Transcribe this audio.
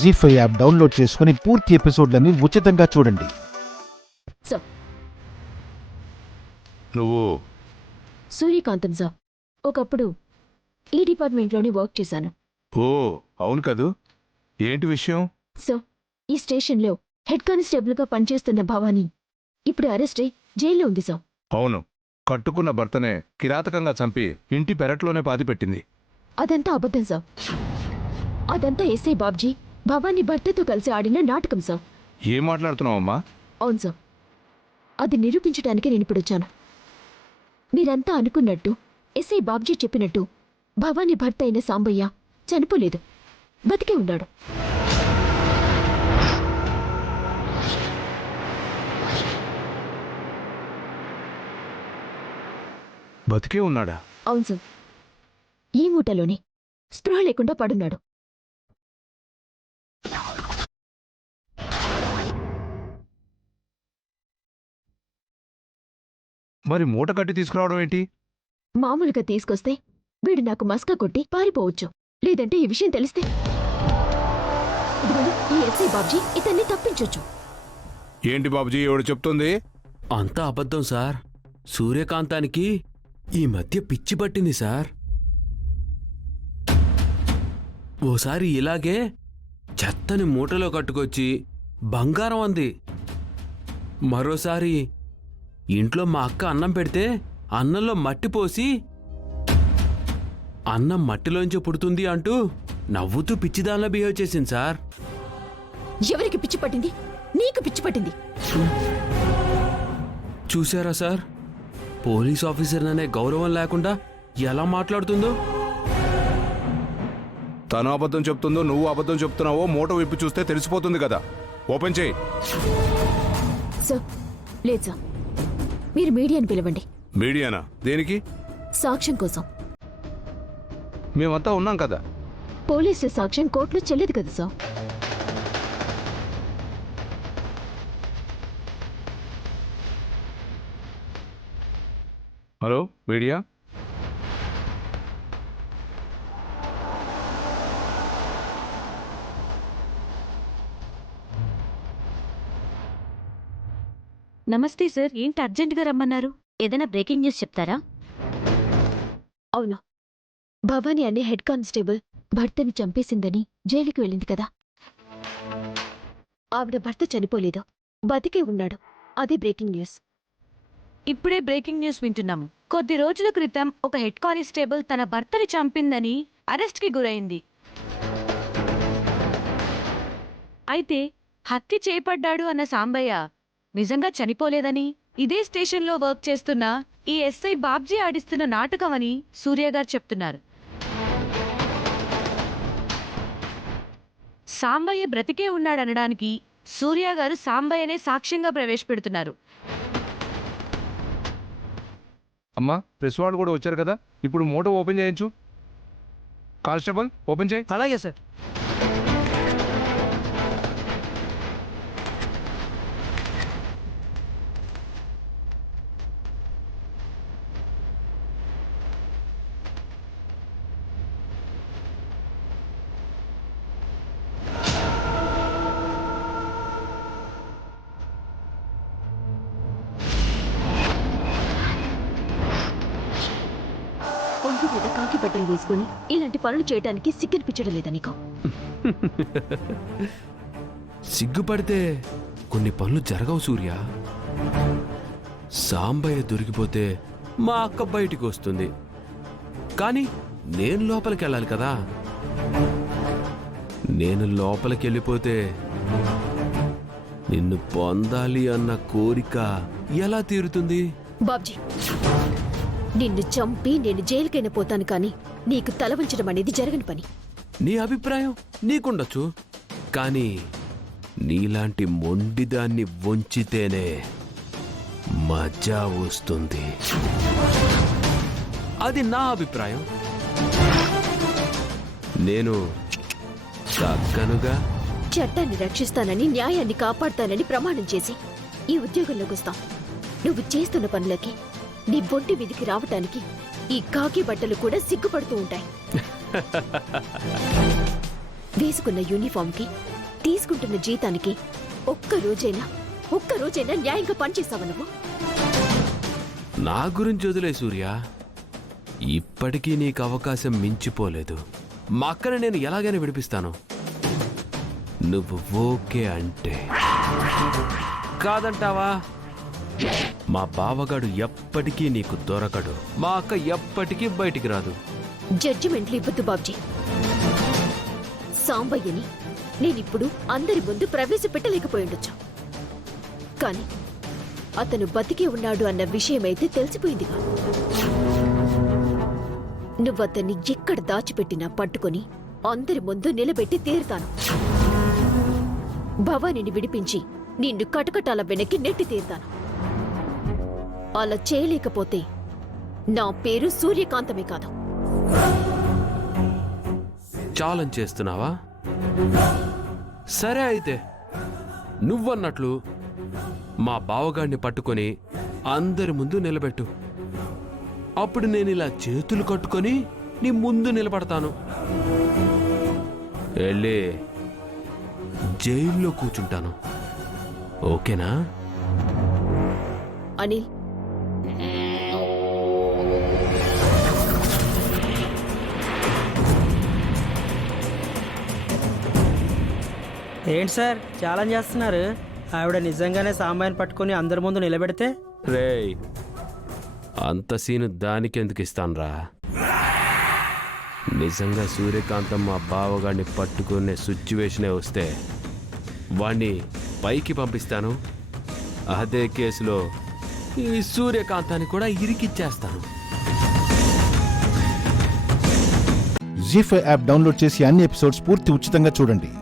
జీ5 app download చేసుకుని పూర్తి ఎపిసోడ్లని ఉచితంగా చూడండి. నువ్వు సూర్యకాంతం సార్, ఒకప్పుడు ఈ డిపార్ట్మెంట్లోనే వర్క్ చేశాను. ఓ అవును కదూ, ఏంటి విషయం? సో ఈ స్టేషన్లో హెడ్ కానిస్టేబుల్గా పనిచేస్తున్న భవానీ ఇప్పుడు అరెస్ట్ అయి జైల్లో ఉంది సార్. అవును, కట్టుకున్న భర్తనే కిరాతకంగా చంపి ఇంటి పెరట్లోనే పాతిపెట్టింది. అదంతా అబద్ధం సార్. అదంతా ఎస్ఐ బాబ్జీ భవానీ భర్తతో కలిసి ఆడిన నాటకం సార్. ఏం మాట్లాడుతున్నావమ్మా? అవును సార్, అది నిరూపించడానికి నేను ఇప్పుడు వచ్చాను. మీరంతా అనుకున్నట్టు ఎస్ఐ బాబ్జీ చెప్పినట్టు భవానీ భర్త అయిన సాంబయ్య చనిపోలేదు, బతికే ఉన్నాడు. బతికే ఉన్నాడా? అవును సార్, ఈ మూటలోనే స్పృహ లేకుండా పడున్నాడు. మరి మూట కట్టి తీసుకురావడం ఏంటి? మామూలుగా తీసుకొస్తే వీడు నాకు మస్కా కొట్టి పారిపోవచ్చు, లేదంటే ఈ విషయం తెలిస్తే ఇదిగోండి, ఈ ఎస్ఐ బాబ్జీ ఇతన్ని తప్పించొచ్చు. ఏంటి బాబుజీ ఎవడు చెప్తుంది? అంతా అబద్ధం సార్. సూర్యకాంతానికి ఈ మధ్య పిచ్చి పట్టింది సార్. ఓసారి ఇలాగే చెత్తని మూటలో కట్టుకొచ్చి బంగారం అంది. మరోసారి ఇంట్లో మా అక్క అన్నం పెడితే అన్నంలో మట్టి పోసి అన్నం మట్టిలోంచి పుడుతుంది అంటూ నవ్వుతూ పిచ్చిదానిలా బిహేవ్ చేసింది సార్. ఎవరికి పిచ్చి పట్టింది? నీకు పిచ్చి పట్టింది. చూసారా సార్, పోలీస్ ఆఫీసర్ అనే గౌరవం లేకుండా ఎలా మాట్లాడుతుందో. తను అబద్ధం చెప్తుందో నువ్వు అబద్ధం చెప్తున్నావో మూట విప్పి చూస్తే తెలిసిపోతుంది కదా. ఓపెన్ చేయి. సార్ లేదు సార్, మీరు మీడియాని పిలవండి. మీడియానా? దేనికి? సాక్ష్యం కోసం. మేమంతా ఉన్నాం కదా. పోలీసు సాక్ష్యం కోర్టులో చెల్లదు కదా సార్. హలో మీడియా, నమస్తే సార్, ఏంటి అర్జెంటుగా రమ్మన్నారు? ఏదైనా బ్రేకింగ్ న్యూస్ చెప్తారా? అవును, భవానీ అనే హెడ్ కానిస్టేబుల్ భర్తని చంపేసిందని జైలుకి వెళ్ళింది కదా. ఆవిడ భర్త చనిపోలేదు, బతికే ఉన్నాడు. అదే బ్రేకింగ్ న్యూస్. ఇప్పుడే బ్రేకింగ్ న్యూస్ వింటున్నాము. కొద్ది రోజుల క్రితం ఒక హెడ్ కానిస్టేబుల్ తన భర్తని చంపిందని అరెస్ట్కి గురైంది. అయితే హత్య చేపడ్డాడు అన్న సాంబయ్య నిజంగా చనిపోలేదని, ఇదే స్టేషన్లో వర్క్ చేస్తున్న ఈ ఎస్ఐ బాబ్జీ ఆడిస్తున్న నాటకమని సూర్య గారు చెప్తున్నారు. సాంబయ్య బ్రతికే ఉన్నాడనడానికి సూర్య గారు సాంబయ్యనే సాక్ష్యంగా ప్రవేశపెడుతున్నారు. అమ్మా ప్రెస్ వాళ్ళు కూడా వచ్చారు కదా, ఇప్పుడు మూట ఓపెన్ చేయించు. కానిస్టేబుల్ ఓపెన్ చేయి. అలాగే సార్. ఒంటి మీద కాకి బట్టలు వేసుకుని ఇలాంటి పనులు చేయడానికి సిగ్గనిపించడం లేదా నీకు? సిగ్గుపడితే కొన్ని పనులు జరగవు సూర్య. సాంబయ్య దొరికిపోతే మా అక్క బయటికి వస్తుంది, కానీ నేను లోపలికి వెళ్ళాలి కదా. నేను లోపలికి వెళ్ళిపోతే నిన్ను పొందాలి అన్న కోరిక ఎలా తీరుతుంది? బాబ్జీ, నిన్ను చంపి నేను జైలుకైనా పోతాను, కానీ నీకు తల వంచడం అనేది జరగని పని. నీ అభిప్రాయం నీకుండొచ్చు, కానీ నీలాంటి మొండిదాన్ని వంచితేనే మజా వస్తుంది. అది నా అభిప్రాయం. నేను తగ్గనుగా. చట్టాన్ని రక్షిస్తానని, న్యాయాన్ని కాపాడుతానని ప్రమాణం చేసి ఈ ఉద్యోగంలోకి వస్తాం. నువ్వు చేస్తున్న పనులకి, నీ బొంటి విధికి రావటానికి ఈ కాకి బట్టలు కూడా సిగ్గుపడుతూ ఉంటాయి. వేసుకున్న యూనిఫామ్కి తీసుకుంటున్న జీతానికి ఒక్క రోజైనా న్యాయంగా పనిచేస్తావా నువ్వు? నా గురించి వదిలే సూర్య, ఇప్పటికీ నీకు అవకాశం మించిపోలేదు. మా అక్కని నేను ఎలాగైనా విడిపిస్తాను, నువ్వు ఓకే అంటే. కాదంటావా? మా బావగాడు ఎప్పటికీ నీకు దొరకడు, మా అక్క ఎప్పటికీ బయటికి రాదు. జడ్జిమెంట్లు ఇవ్వద్దు బాబ్జీ. సాంబయ్యని నేనిప్పుడు అందరి ముందు ప్రవేశపెట్టలేకపోయిండొచ్చు, కానీ అతను బతికే ఉన్నాడు అన్న విషయమైతే తెలిసిపోయిందిగా. నువ్వతన్ని ఎక్కడ దాచిపెట్టినా పట్టుకొని అందరి ముందు నిలబెట్టి తీరుతాను. భవానీని విడిపించి నిన్ను కటకటాల వెనక్కి నెట్టి తీరుతాను. అలా చేయలేకపోతే నా పేరు సూర్యకాంతమే కాదు. ఛాలెంజ్ చేస్తున్నావా? సరే అయితే, నువ్వన్నట్లు మా బావగాడిని పట్టుకొని అందరి ముందు నిలబెట్టు. అప్పుడు నేను ఇలా చేతులు కట్టుకొని నీ ముందు నిలబడతాను. వెళ్ళి జైల్లో కూర్చుంటాను. ఓకేనా? అనిల్, ఏంటి సార్ ఛాలెంజ్ చేస్తున్నారు? ఆవిడ నిజంగానే సాంబాయిని పట్టుకొని అందరి ముందు నిలబెడితే? రేయ్, అంత సీను దానికెందుకు ఇస్తానురా? నిజంగా సూర్యకాంతం మా బావగాడిని పట్టుకునే సిచ్యువేషనే వస్తే వాణ్ణి పైకి పంపిస్తాను. అదే కేసులో ఈ సూర్యకాంతాన్ని కూడా ఇరికిచ్చేస్తాను. జీ5 యాప్ డౌన్లోడ్ చేసి అన్ని ఎపిసోడ్స్ పూర్తి ఉచితంగా చూడండి.